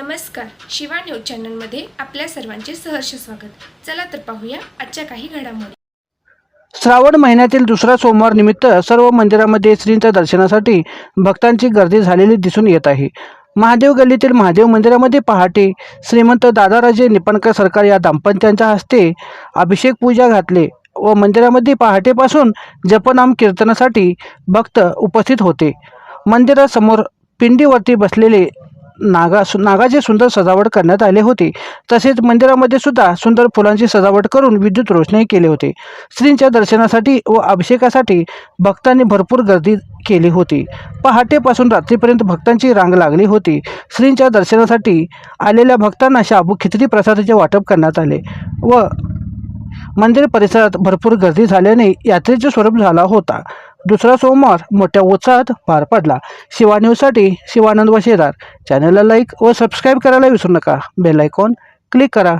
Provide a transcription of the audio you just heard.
Shiva news चॅनलमध्ये आपल्या सर्वांचे सहर्ष स्वागत. चला तर पाहूया आजच्या काही घडामोडी. श्रावण महिन्यातील दुसरा सोमवार निमित्त सर्व मंदिरामध्ये श्रींच्या दर्शनासाठी भक्तांची गर्दी झालेली दिसून येत आहे. महादेव गल्लीतील महादेव मंदिरामध्ये पहाटे श्रीमंत दादाराजे निपणकर सरकार या दाम्पत्यांच्या हस्ते अभिषेक पूजा घातले व मंदिरामध्ये पहाटेपासून जपनाम कीर्तनासाठी भक्त उपस्थित होते. मंदिरासमोर पिंडीवरती बसलेले नागा सु नागाची सुंदर सजावट करण्यात आले होते. तसेच मंदिरामध्ये सुद्धा सुंदर फुलांची सजावट करून विद्युत रोषणाई केली होती. श्रींच्या दर्शनासाठी व अभिषेकासाठी भक्तांनी भरपूर गर्दी केली होती. पहाटेपासून रात्रीपर्यंत भक्तांची रांग लागली होती. श्रींच्या दर्शनासाठी आलेल्या भक्तांना शाबू खिचडी प्रसादाचे वाटप करण्यात आले व मंदिर परिसरात भरपूर गर्दी झाल्याने यात्रेचे स्वरूप झाला होता. दुसरा सोमवार मोठ्या उत्साहात पार पडला. शिवा न्यूजसाठी शिवानंद वशेदार. चॅनलला लाईक व सबस्क्राईब करायला विसरू नका. बेल आयकॉन क्लिक करा.